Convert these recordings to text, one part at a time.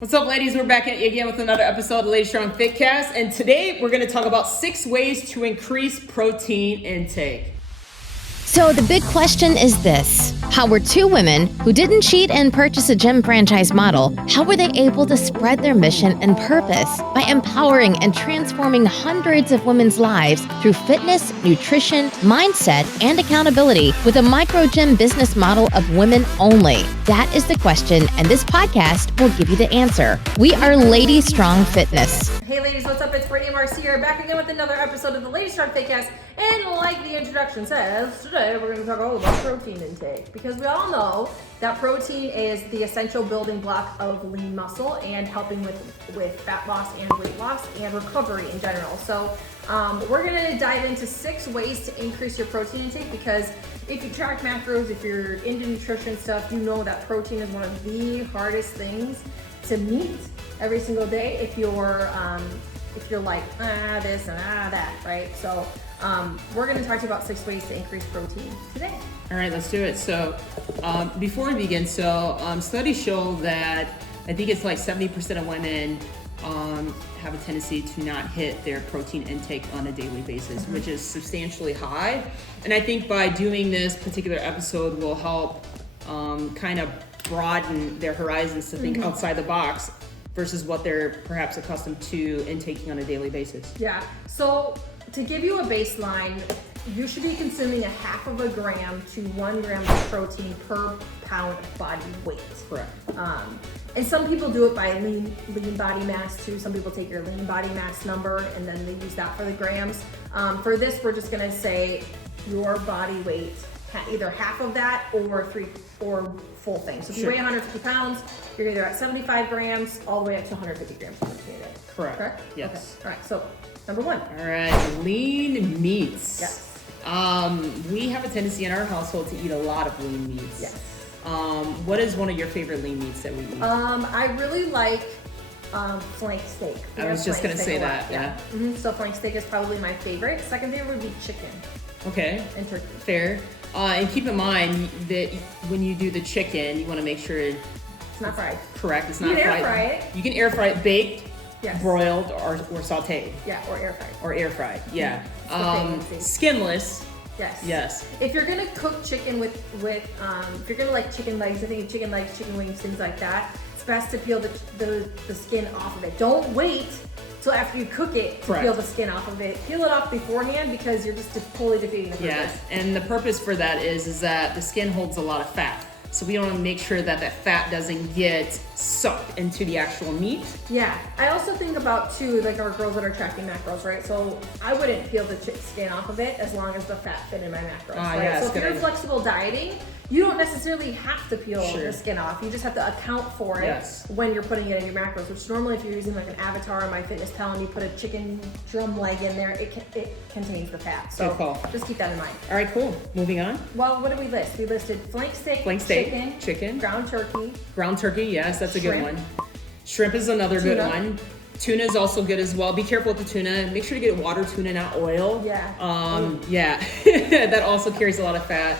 What's up, ladies? We're back at you again with another episode of Lady Strong Fitcast, and today we're going to talk about 6 ways to increase protein intake. So the big question is this: how were two women who didn't cheat and purchase a gym franchise model, how were they able to spread their mission and purpose by empowering and transforming hundreds of women's lives through fitness, nutrition, mindset, and accountability with a micro gym business model of women only? That is the question, and this podcast will give you the answer. We are Lady Strong Fitness. Hey ladies, what's up? It's Brittany Marcy here, back again with another episode of the Lady Strong Fitcast. And like the introduction says, today we're going to talk all about protein intake, because we all know that protein is the essential building block of lean muscle and helping with fat loss and weight loss and recovery in general. So we're going to dive into 6 ways to increase your protein intake, because if you track macros, if you're into nutrition stuff, you know that protein is one of the hardest things to meet every single day if you're like this and that, right? So we're going to talk to you about 6 ways to increase protein today. All right, let's do it. So before we begin, studies show that I think it's like 70% of women have a tendency to not hit their protein intake on a daily basis, which is substantially high. And I think by doing this particular episode will help kind of broaden their horizons to think outside the box versus what they're perhaps accustomed to intaking on a daily basis. Yeah, so to give you a baseline, you should be consuming 0.5 gram to 1 gram of protein per pound of body weight. Correct. And some people do it by lean body mass too. Some people take your lean body mass number and then they use that for the grams. For this, we're just gonna say your body weight, either half of that or full thing. So if you weigh 150 pounds, you're either at 75 grams all the way up to 150 grams of protein a day. Correct. Yes. Okay. All right. So number 1. All right, lean meats. Yes. We have a tendency in our household to eat a lot of lean meats. Yes. What is one of your favorite lean meats that we eat? I really like flank steak. I was just gonna say that. Yeah. So flank steak is probably my favorite. Second favorite would be chicken. Okay. And turkey. Fair. And keep in mind that when you do the chicken, you want to make sure it's not fried. Correct. It's not You can fried. air fry it. You can air fry it, baked, Yes. broiled, or sautéed. Yeah, or air fried. Or air fried. Yeah. It's Skinless. Yes. Yes. If you're gonna cook chicken with if you're gonna like chicken legs, I think chicken legs, chicken wings, things like that, it's best to peel the skin off of it. Don't wait till after you cook it to peel the skin off of it. Peel it off beforehand, because you're just fully defeating the purpose. Yeah, and the purpose for that is that the skin holds a lot of fat. So we want to make sure that that fat doesn't get sucked into the actual meat. Yeah, I also think about too, like our girls that are tracking macros, right? So I wouldn't peel the skin off of it as long as the fat fit in my macros, right? Yeah, so if you're flexible dieting, you don't necessarily have to peel the skin off. You just have to account for it when you're putting it in your macros, which normally if you're using like an Avatar or MyFitnessPal and you put a chicken drum leg in there, it contains the fat. So just keep that in mind. All right, cool. Moving on. Well, what did we list? We listed flank steak, chicken, ground turkey, yes, that's a good one. Shrimp is another good one. Tuna is also good as well. Be careful with the tuna. Make sure to get water tuna, not oil. Yeah. That also carries a lot of fat,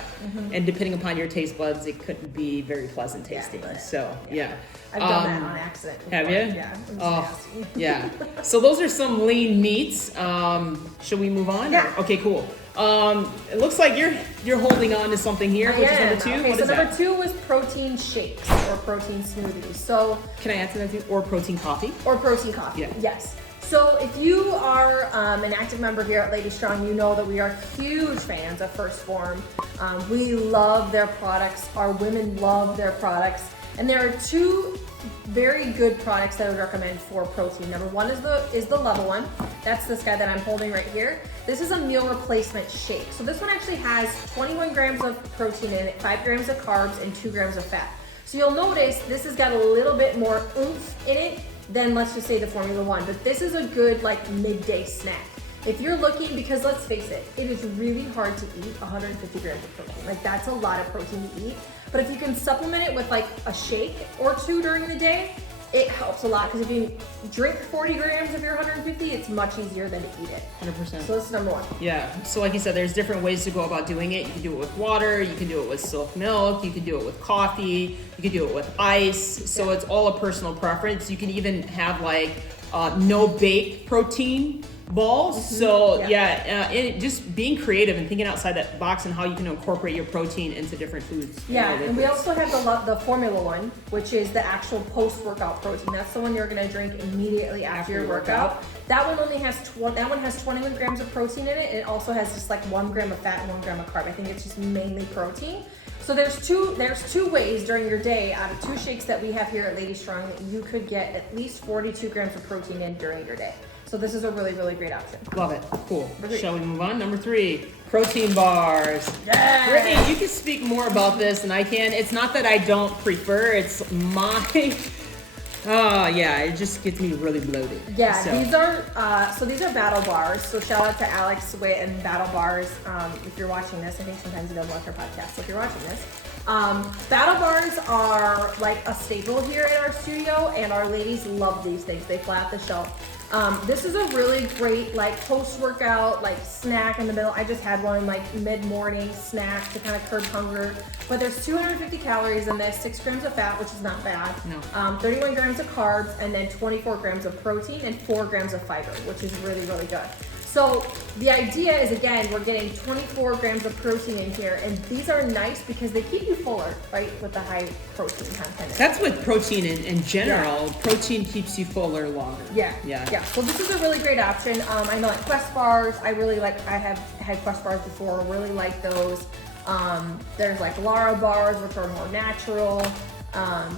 and depending upon your taste buds, it couldn't be very pleasant tasting. I've done that on accident before. Have you? Yeah. It was nasty. Yeah. So those are some lean meats. Should we move on? Yeah. Okay, cool. It looks like you're holding on to something here, which is number 2. Okay, what so is number that? 2 was protein shakes or protein smoothies. So Can I add to that too? Or protein coffee? Or protein coffee. Yeah. Yes. So if you are an active member here at Lady Strong, you know that we are huge fans of First Form. We love their products. Our women love their products. And there are 2 very good products that I would recommend for protein. Number 1 is the Level One. That's this guy that I'm holding right here. This is a meal replacement shake. So this one actually has 21 grams of protein in it, 5 grams of carbs, and 2 grams of fat. So you'll notice this has got a little bit more oomph in it than, let's just say, the Formula One. But this is a good like midday snack. If you're looking, because let's face it, it is really hard to eat 150 grams of protein. Like that's a lot of protein to eat. But if you can supplement it with like a shake or 2 during the day, it helps a lot because if you drink 40 grams of your 150, it's much easier than to eat it. 100%. So that's number one. Yeah. So like you said, there's different ways to go about doing it. You can do it with water. You can do it with silk milk. You can do it with coffee. You can do it with ice. So it's all a personal preference. You can even have like no bake protein balls. So just being creative and thinking outside that box and how you can incorporate your protein into different foods. Yeah, and we also have the formula one, which is the actual post-workout protein. That's the one you're gonna drink immediately after your workout. That one only has 21 grams of protein in it. It also has just like 1 gram of fat and 1 gram of carb. I think it's just mainly protein. So there's two ways during your day out of 2 shakes that we have here at Lady Strong that you could get at least 42 grams of protein in during your day. So this is a really, really great option. Love it. Cool. Shall we move on? Number 3, protein bars. Yes. Brittany, you can speak more about this than I can. It's not that I don't prefer, it's my, it just gets me really bloated. Yeah, so. these are Battle Bars. So shout out to Alex Witt and Battle Bars. If you're watching this, I think sometimes he does watch our podcast. So if you're watching this, Battle Bars are like a staple here in our studio, and our ladies love these things. They fly off the shelf. This is a really great like post-workout like snack in the middle. I just had one like mid-morning snack to kind of curb hunger. But there's 250 calories in this, 6 grams of fat, which is not bad. No. 31 grams of carbs, and then 24 grams of protein and 4 grams of fiber, which is really, really good. So the idea is, again, we're getting 24 grams of protein in here, and these are nice because they keep you fuller, right, with the high protein content. That's with protein in general. Yeah. Protein keeps you fuller longer. Yeah. So this is a really great option. I know like Quest bars, I have had Quest bars before, really like those. There's like Lara bars, which are more natural.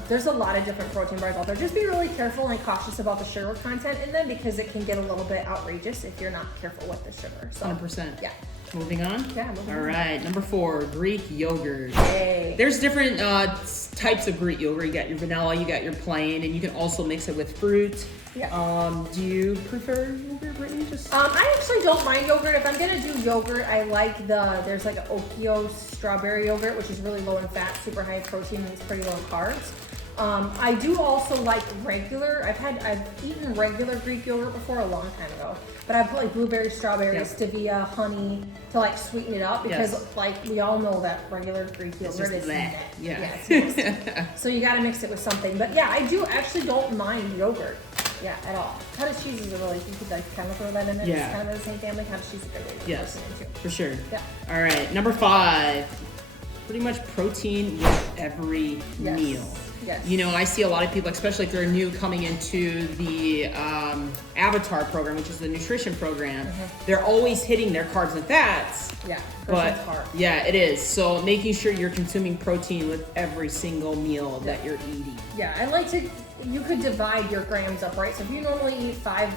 There's a lot of different protein bars out there. Just be really careful and cautious about the sugar content in them because it can get a little bit outrageous if you're not careful with the sugar. So, 100%. Yeah. Moving on? Yeah, moving on. All right, number 4, Greek yogurt. Yay. There's different types of Greek yogurt. You got your vanilla, you got your plain, and you can also mix it with fruit. Yeah. Do you prefer yogurt, Brittany? I actually don't mind yogurt. If I'm gonna do yogurt, I like there's like an Okio strawberry yogurt, which is really low in fat, super high in protein, and it's pretty low in carbs. I do also like regular. I've eaten regular Greek yogurt before a long time ago, but I put like blueberry, strawberry, stevia, honey to like sweeten it up because like we all know that regular Greek yogurt is bleh. So you got to mix it with something. But yeah, I do actually don't mind yogurt. Yeah, at all. Cottage cheese is a really, you could like kind of throw that in it. Yeah. It's kind of the same family. Cottage cheese is a great way to Yes, put it into. for sure. Yeah. All right, number 5. Pretty much protein with every meal. Yes. You know, I see a lot of people, especially if they're new coming into the Avatar program, which is the nutrition program, they're always hitting their carbs and fats. Yeah, but hard. yeah, it is. So making sure you're consuming protein with every single meal that you're eating. Yeah, I like to, you could divide your grams up, right? So if you normally eat five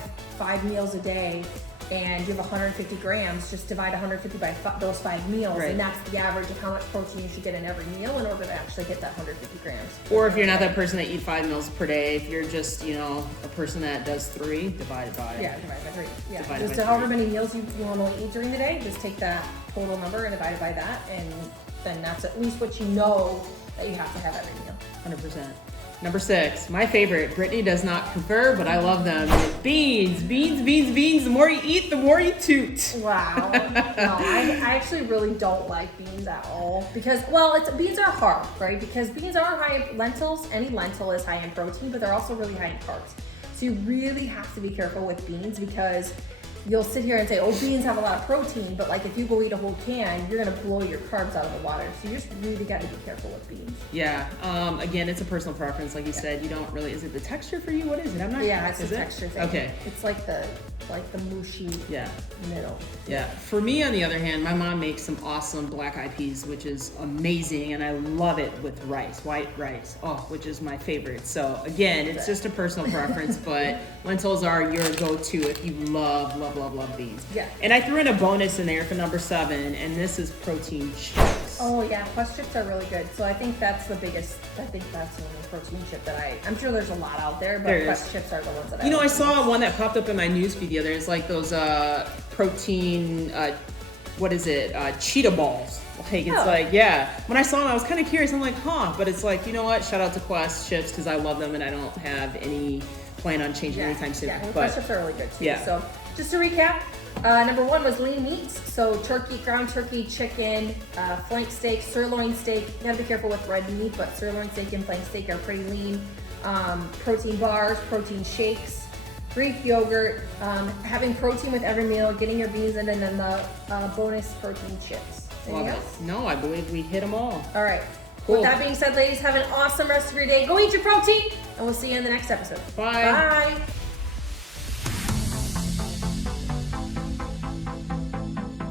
meals a day, and you have 150 grams, just divide 150 by those 5 meals, and that's the average of how much protein you should get in every meal in order to actually hit that 150 grams. Or if you're not that person that eats 5 meals per day, if you're just, a person that does 3, divide it by. Yeah, divide by 3. Yeah, divide just however many meals you normally eat during the day, just take that total number and divide it by that, and then that's at least what you know that you have to have every meal. 100%. Number 6, my favorite. Brittany does not prefer, but I love them. Beans. The more you eat, the more you toot. Wow. No, I actually really don't like beans at all because, beans are hard, right? Because beans are high in lentils. Any lentil is high in protein, but they're also really high in carbs. So you really have to be careful with beans because you'll sit here and say, beans have a lot of protein, but like if you go eat a whole can, you're gonna blow your carbs out of the water. So you just really gotta be careful with beans. Yeah. Again, it's a personal preference. Like you said, you don't really, is it the texture for you? What is it? I'm not sure. Yeah, it's a texture thing. Okay. It's like the mushy middle. Yeah. For me, on the other hand, my mom makes some awesome black eyed peas, which is amazing, and I love it with rice, white rice, which is my favorite. So again, it's just a personal preference, but lentils are your go-to if you love beans. Yeah. And I threw in a bonus in there for number 7, and this is protein chips. Oh yeah, Quest chips are really good. So I think that's the biggest. I think that's the only protein chip that I'm sure there's a lot out there, but Quest chips are the ones that I I saw one that popped up in my newsfeed the other day. It's like those protein what is it? Cheetah balls. Like, it's Oh. like, yeah. When I saw them, I was kind of curious. I'm like, huh. But it's like, you know what? Shout out to Quest chips because I love them and I don't have any plan on changing anytime soon. Yeah, and But Quest chips are really good too. yeah. So just to recap, number 1 was lean meats. So turkey, ground turkey, chicken, flank steak, sirloin steak. You gotta be careful with red meat, but sirloin steak and flank steak are pretty lean. Protein bars, protein shakes, Greek yogurt, having protein with every meal, getting your beans in, and then the bonus protein chips. Anything love else? it. No, I believe we hit them all. All right. Cool. With that being said, ladies, have an awesome rest of your day. Go eat your protein, and we'll see you in the next episode. Bye. Bye.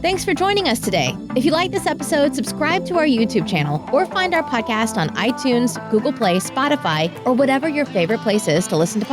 Thanks for joining us today. If you like this episode, subscribe to our YouTube channel or find our podcast on iTunes, Google Play, Spotify, or whatever your favorite place is to listen to podcasts.